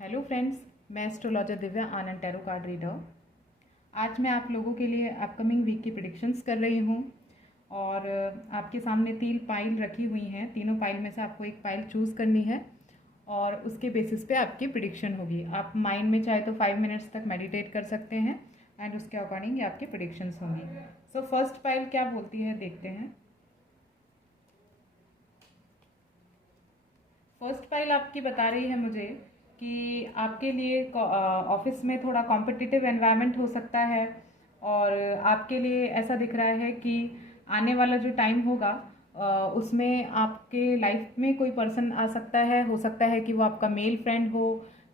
Hello friends, मैं astrologer Divya आनंद tarot card reader. आज मैं आप लोगों के लिए अपकमिंग वीक की प्रिडिक्शंस कर रही हूँ और आपके सामने 3 पाइल रखी हुई हैं। तीनों पाइल में से आपको एक पाइल चूज़ करनी है और उसके बेसिस पे आपकी प्रिडिक्शन होगी। आप माइंड में चाहे तो 5 मिनट्स तक मेडिटेट कर सकते हैं एंड उसके अकॉर्डिंग ये आपकी प्रिडिक्शंस होंगी। सो फर्स्ट पाइल क्या बोलती है देखते हैं। फर्स्ट पाइल आपकी बता रही है मुझे कि आपके लिए ऑफिस में थोड़ा कॉम्पिटिटिव एनवायरनमेंट हो सकता है और आपके लिए ऐसा दिख रहा है कि आने वाला जो टाइम होगा उसमें आपके लाइफ में कोई पर्सन आ सकता है। हो सकता है कि वो आपका मेल फ्रेंड हो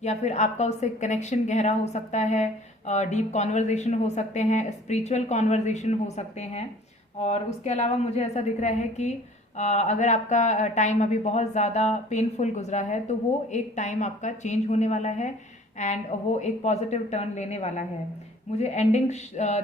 या फिर आपका उससे कनेक्शन गहरा हो सकता है। डीप कॉन्वर्जेशन हो सकते हैं, स्पिरिचुअल कॉन्वर्जेशन हो सकते हैं। और उसके अलावा मुझे ऐसा दिख रहा है कि अगर आपका टाइम अभी बहुत ज़्यादा पेनफुल गुजरा है तो वो एक टाइम आपका चेंज होने वाला है एंड वो एक पॉजिटिव टर्न लेने वाला है। मुझे एंडिंग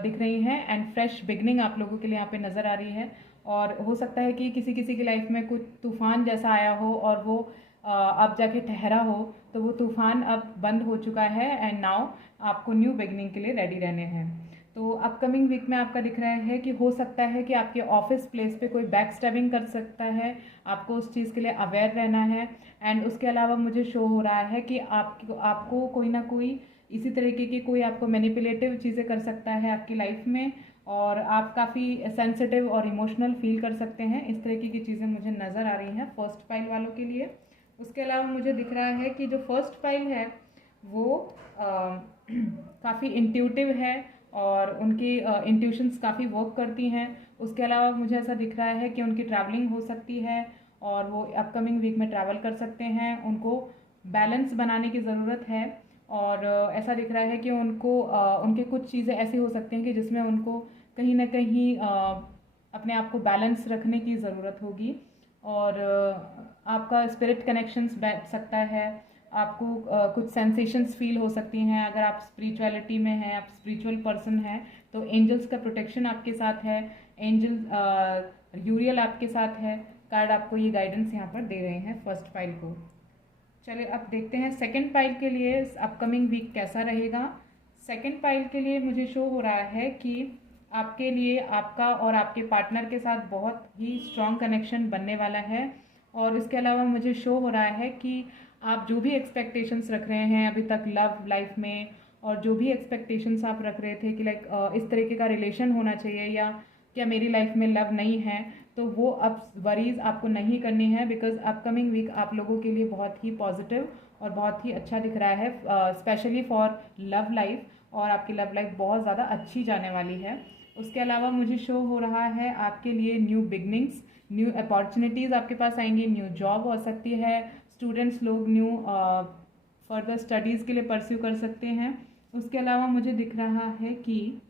दिख रही हैं एंड फ्रेश बिगनिंग आप लोगों के लिए यहाँ पे नज़र आ रही है। और हो सकता है कि किसी किसी की लाइफ में कुछ तूफान जैसा आया हो और वो अब जाके ठहरा हो, तो वो तूफान अब बंद हो चुका है एंड नाउ आपको न्यू बिगनिंग के लिए रेडी रहने हैं। तो अपकमिंग वीक में आपका दिख रहा है कि हो सकता है कि आपके ऑफिस प्लेस पे कोई बैक स्टैबिंग कर सकता है। आपको उस चीज़ के लिए अवेयर रहना है एंड उसके अलावा मुझे शो हो रहा है कि आपको कोई ना कोई इसी तरीके की कोई आपको मैनिपुलेटिव चीज़ें कर सकता है आपकी लाइफ में और आप काफ़ी सेंसिटिव और इमोशनल फील कर सकते हैं। इस तरीके की चीज़ें मुझे नज़र आ रही हैं फर्स्ट पाइल वालों के लिए। उसके अलावा मुझे दिख रहा है कि जो फर्स्ट पाइल है वो काफ़ी इंट्यूटिव है और उनकी इंट्यूशंस काफ़ी वर्क करती हैं। उसके अलावा मुझे ऐसा दिख रहा है कि उनकी ट्रैवलिंग हो सकती है और वो अपकमिंग वीक में ट्रैवल कर सकते हैं। उनको बैलेंस बनाने की ज़रूरत है और ऐसा दिख रहा है कि उनके कुछ चीज़ें ऐसी हो सकती हैं कि जिसमें उनको कहीं ना कहीं अपने आप को बैलेंस रखने की ज़रूरत होगी और आपका स्पिरिट कनेक्शंस बैठ सकता है। आपको कुछ सेंसेशंस फील हो सकती हैं। अगर आप स्पिरिचुअलिटी में हैं, आप स्पिरिचुअल पर्सन हैं, तो एंजल्स का प्रोटेक्शन आपके साथ है। एंजल यूरियल आपके साथ है। कार्ड आपको ये गाइडेंस यहाँ पर दे रहे हैं फर्स्ट पाइल को। चलिए अब देखते हैं सेकंड पाइल के लिए अपकमिंग वीक कैसा रहेगा। सेकंड पाइल के लिए मुझे शो हो रहा है कि आपके लिए आपका और आपके पार्टनर के साथ बहुत ही स्ट्रॉन्ग कनेक्शन बनने वाला है। और इसके अलावा मुझे शो हो रहा है कि आप जो भी एक्सपेक्टेशंस रख रहे हैं अभी तक लव लाइफ में और जो भी एक्सपेक्टेशंस आप रख रहे थे कि लाइक इस तरीके का रिलेशन होना चाहिए या क्या मेरी लाइफ में लव नहीं है, तो वो अब वरीज आपको नहीं करनी है बिकॉज अपकमिंग वीक आप लोगों के लिए बहुत ही पॉजिटिव और बहुत ही अच्छा दिख रहा है स्पेशली फॉर लव लाइफ। और आपकी लव लाइफ बहुत ज़्यादा अच्छी जाने वाली है। उसके अलावा मुझे शो हो रहा है आपके लिए न्यू बिगनिंग्स, न्यू अपॉर्चुनिटीज़ आपके पास आएंगी। न्यू जॉब हो सकती है। स्टूडेंट्स लोग न्यू फर्दर स्टडीज़ के लिए परस्यू कर सकते हैं। उसके अलावा मुझे दिख रहा है कि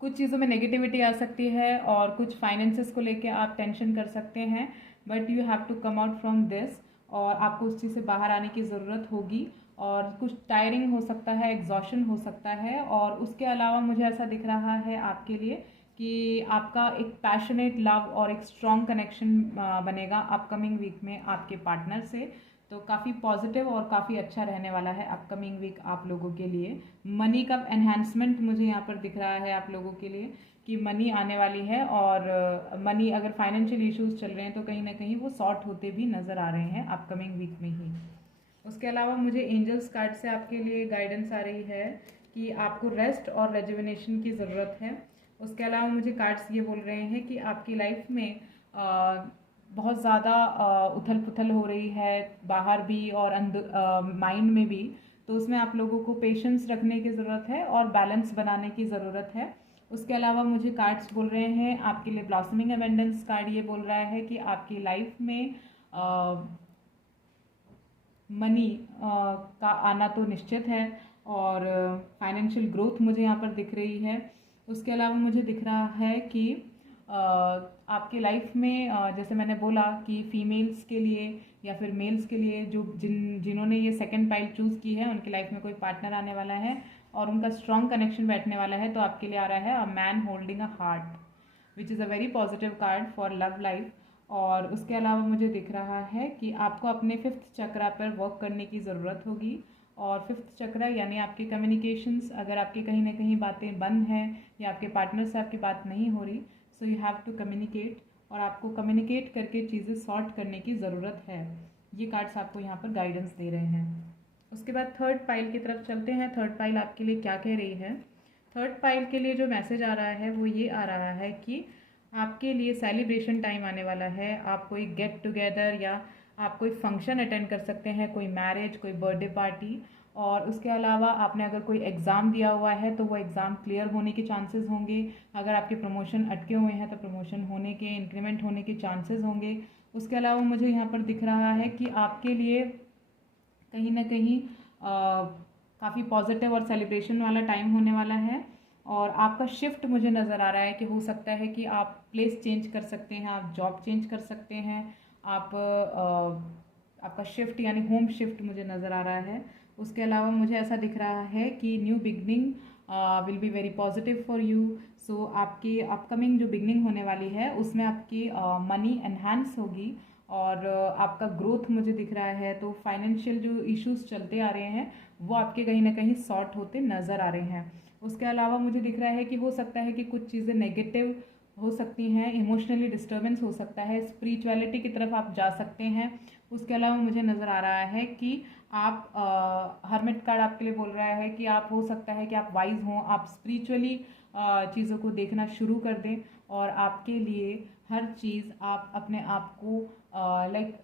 कुछ चीज़ों में नेगेटिविटी आ सकती है और कुछ फाइनेंसेस को लेके आप टेंशन कर सकते हैं, but you have to come out from this और आपको उस चीज़ से बाहर आने की ज़रूरत होगी। और कुछ टायरिंग हो सकता है, एग्जॉशन हो सकता है। और उसके अलावा मुझे ऐसा दिख रहा है आपके लिए कि आपका एक पैशनेट लव और एक स्ट्रॉन्ग कनेक्शन बनेगा अपकमिंग वीक में आपके पार्टनर से। तो काफ़ी पॉजिटिव और काफ़ी अच्छा रहने वाला है अपकमिंग वीक आप लोगों के लिए। मनी का एनहांसमेंट मुझे यहाँ पर दिख रहा है आप लोगों के लिए कि मनी आने वाली है और मनी अगर फाइनेंशियल इश्यूज चल रहे हैं तो कहीं ना कहीं वो सॉर्ट होते भी नज़र आ रहे हैं अपकमिंग वीक में ही। उसके अलावा मुझे एंजल्स कार्ड से आपके लिए गाइडेंस आ रही है कि आपको रेस्ट और रेजुविनेशन की ज़रूरत है। उसके अलावा मुझे कार्ड्स ये बोल रहे हैं कि आपकी लाइफ में बहुत ज़्यादा उथल पुथल हो रही है बाहर भी और अंदर माइंड में भी। तो उसमें आप लोगों को पेशेंस रखने की ज़रूरत है और बैलेंस बनाने की ज़रूरत है। उसके अलावा मुझे कार्ड्स बोल रहे हैं आपके लिए ब्लॉसमिंग एबेंडेंस कार्ड ये बोल रहा है कि आपकी लाइफ में मनी का आना तो निश्चित है और फाइनेंशियल ग्रोथ मुझे यहाँ पर दिख रही है। उसके अलावा मुझे दिख रहा है कि आपकी लाइफ में जैसे मैंने बोला कि फीमेल्स के लिए या फिर मेल्स के लिए जो जिन्होंने ये सेकंड पाइल चूज़ की है उनकी लाइफ में कोई पार्टनर आने वाला है और उनका स्ट्रॉन्ग कनेक्शन बैठने वाला है। तो आपके लिए आ रहा है a man holding a heart which is a very positive card for love life. और उसके अलावा मुझे दिख रहा है कि आपको अपने 5th चक्रा पर वर्क करने की ज़रूरत होगी। और 5th चक्रा यानी आपके कम्युनिकेशंस, अगर आपकी कहीं ना कहीं बातें बंद हैं या आपके पार्टनर से आपकी बात नहीं हो रही, so you have to communicate, और आपको कम्युनिकेट करके चीज़ें सॉर्ट करने की ज़रूरत है। ये कार्ड्स आपको यहाँ पर गाइडेंस दे रहे हैं। उसके बाद थर्ड पाइल की तरफ चलते हैं। थर्ड पाइल आपके लिए क्या कह रही है? थर्ड पाइल के लिए जो मैसेज आ रहा है वो ये आ रहा है कि आपके लिए सेलिब्रेशन टाइम आने वाला है। आप कोई गेट टुगेदर या आप कोई फंक्शन अटेंड कर सकते हैं, कोई मैरिज, कोई बर्थडे पार्टी। और उसके अलावा आपने अगर कोई एग्ज़ाम दिया हुआ है तो वो एग्ज़ाम क्लियर होने के चांसेस होंगे। अगर आपके प्रमोशन अटके हुए हैं तो प्रमोशन होने के, इंक्रीमेंट होने के चांसेस होंगे। उसके अलावा मुझे यहाँ पर दिख रहा है कि आपके लिए कहीं ना कहीं काफ़ी पॉजिटिव और सेलिब्रेशन वाला टाइम होने वाला है। और आपका शिफ्ट मुझे नज़र आ रहा है कि हो सकता है कि आप प्लेस चेंज कर सकते हैं, आप जॉब चेंज कर सकते हैं, आप आपका शिफ्ट यानी होम शिफ्ट मुझे नज़र आ रहा है। उसके अलावा मुझे ऐसा दिख रहा है कि new beginning will be very positive for you. So आपकी अपकमिंग जो बिगनिंग होने वाली है उसमें आपकी मनी एनहांस होगी और आपका ग्रोथ मुझे दिख रहा है। तो फाइनेंशियल जो इश्यूज चलते आ रहे हैं वो आपके कहीं ना कहीं सॉर्ट होते नज़र आ रहे हैं। उसके अलावा मुझे दिख रहा है कि हो सकता है कि कुछ चीज़ें नेगेटिव हो सकती हैं, इमोशनली डिस्टर्बेंस हो सकता है, स्पिरिचुअलिटी की तरफ आप जा सकते हैं। उसके अलावा मुझे नज़र आ रहा है कि आप हर्मिट कार्ड आपके लिए बोल रहा है कि आप हो सकता है कि आप वाइज हों, आप स्पिरिचुअली चीज़ों को देखना शुरू कर दें और आपके लिए हर चीज़ आप अपने आप को लाइक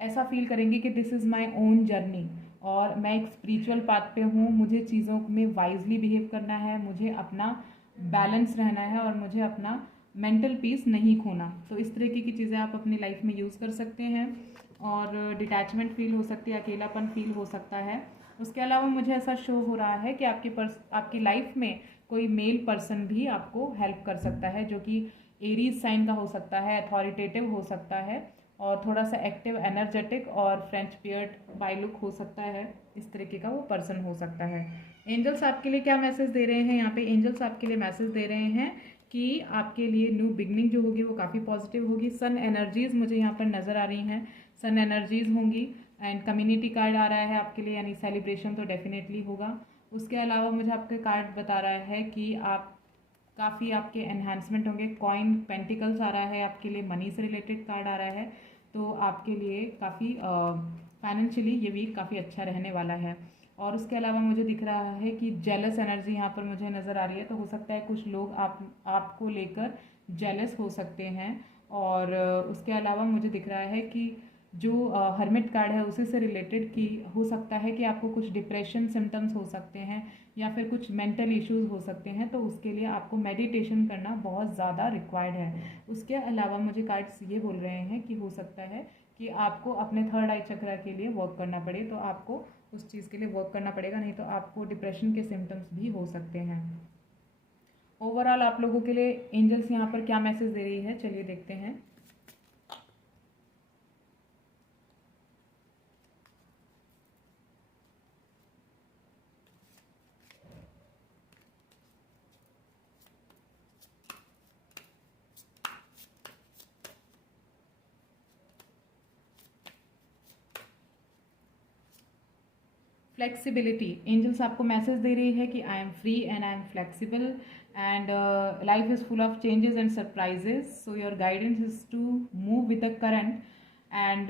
ऐसा फील करेंगे कि this is my own journey और मैं एक स्पिरिचुअल पाथ पे हूँ, मुझे चीज़ों में वाइजली बिहेव करना है, मुझे अपना बैलेंस रहना है और मुझे अपना मेंटल पीस नहीं खोना। तो इस तरीके की चीज़ें आप अपनी लाइफ में यूज़ कर सकते हैं। और डिटैचमेंट फील हो सकती है, अकेलापन फील हो सकता है। उसके अलावा मुझे ऐसा शो हो रहा है कि आपकी लाइफ में कोई मेल पर्सन भी आपको हेल्प कर सकता है, जो कि एरीज साइन का हो सकता है, अथॉरिटेटिव हो सकता है और थोड़ा सा एक्टिव, एनर्जेटिक और फ्रेंच बियर्ड बाय लुक हो सकता है। इस तरीके का वो पर्सन हो सकता है। एंजल्स आपके लिए क्या मैसेज दे रहे हैं? यहाँ पे एंजल्स आपके लिए मैसेज दे रहे हैं कि आपके लिए न्यू बिगनिंग जो होगी वो काफ़ी पॉजिटिव होगी। सन एनर्जीज मुझे यहाँ पर नज़र आ रही हैं, सन एनर्जीज होंगी। एंड कम्युनिटी कार्ड आ रहा है आपके लिए, यानी सेलिब्रेशन तो डेफिनेटली होगा। उसके अलावा मुझे आपके कार्ड बता रहा है कि आप काफ़ी आपके एनहांसमेंट होंगे। कॉइन पेंटिकल्स आ रहा है आपके लिए, मनी से रिलेटेड कार्ड आ रहा है। तो आपके लिए काफ़ी फाइनेंशियली ये वीक काफ़ी अच्छा रहने वाला है। और उसके अलावा मुझे दिख रहा है कि जेलस एनर्जी यहाँ पर मुझे नज़र आ रही है। तो हो सकता है कुछ लोग आपको लेकर जेलस हो सकते हैं। और उसके अलावा मुझे दिख रहा है कि जो हर्मिट कार्ड है उसी से रिलेटेड कि हो सकता है कि आपको कुछ डिप्रेशन सिम्टम्स हो सकते हैं या फिर कुछ मेंटल इश्यूज हो सकते हैं। तो उसके लिए आपको मेडिटेशन करना बहुत ज़्यादा रिक्वायर्ड है। उसके अलावा मुझे कार्ड्स ये बोल रहे हैं कि हो सकता है कि आपको अपने थर्ड आई चक्रा के लिए वर्क करना पड़े, तो आपको उस चीज़ के लिए वर्क करना पड़ेगा, नहीं तो आपको डिप्रेशन के सिम्टम्स भी हो सकते हैं। ओवरऑल आप लोगों के लिए एंजल्स यहाँ पर क्या मैसेज दे रही है, चलिए देखते हैं। फ्लेक्सिबिलिटी, एंजल्स आपको मैसेज दे रही है कि I am free and I am flexible and life is full of changes and surprises, so your guidance is to move with the current and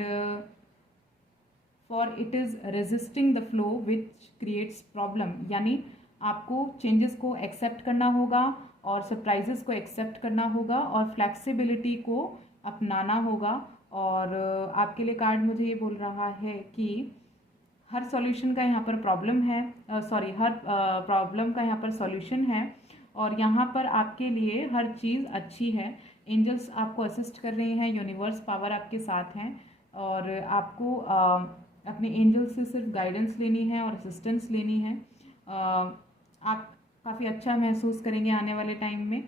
for it is resisting the flow which creates problem. यानी आपको changes को accept करना होगा और surprises को accept करना होगा और फ्लेक्सिबिलिटी को अपनाना होगा। और आपके लिए कार्ड मुझे ये बोल रहा है कि हर सॉल्यूशन का यहाँ पर प्रॉब्लम है, हर प्रॉब्लम का यहाँ पर सॉल्यूशन है और यहाँ पर आपके लिए हर चीज़ अच्छी है। एंजल्स आपको असिस्ट कर रहे हैं, यूनिवर्स पावर आपके साथ हैं और आपको अपने एंजल्स से सिर्फ गाइडेंस लेनी है और असिस्टेंस लेनी है। आप काफ़ी अच्छा महसूस करेंगे आने वाले टाइम में।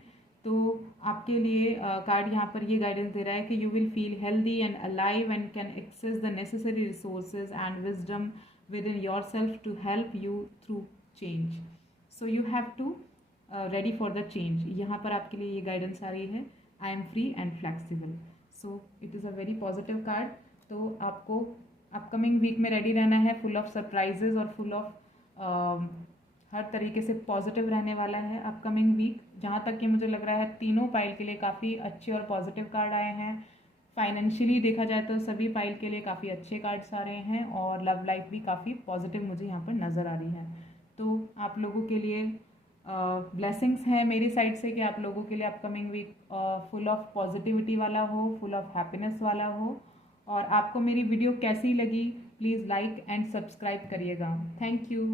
तो आपके लिए कार्ड यहाँ पर ये गाइडेंस दे रहा है कि you will feel healthy and alive and can access the necessary resources and wisdom within yourself to help you through change. So you have to ready for the change. यहाँ पर आपके लिए ये गाइडेंस आ रही है, आई am free and flexible. So it is a very positive card. तो आपको upcoming week में रेडी रहना है, फुल ऑफ सरप्राइजेज और फुल ऑफ हर तरीके से पॉजिटिव रहने वाला है अपकमिंग वीक। जहाँ तक कि मुझे लग रहा है तीनों पाइल के लिए काफ़ी अच्छे और पॉजिटिव कार्ड आए हैं। फाइनेंशियली देखा जाए तो सभी पाइल के लिए काफ़ी अच्छे कार्ड्स आ रहे हैं और लव लाइफ भी काफ़ी पॉजिटिव मुझे यहाँ पर नज़र आ रही है। तो आप लोगों के लिए ब्लेसिंग्स हैं मेरी साइड से कि आप लोगों के लिए upcoming week full of positivity वाला हो, फुल ऑफ हैप्पीनेस वाला हो। और आपको मेरी वीडियो कैसी लगी प्लीज़ लाइक एंड सब्सक्राइब करिएगा। Thank you.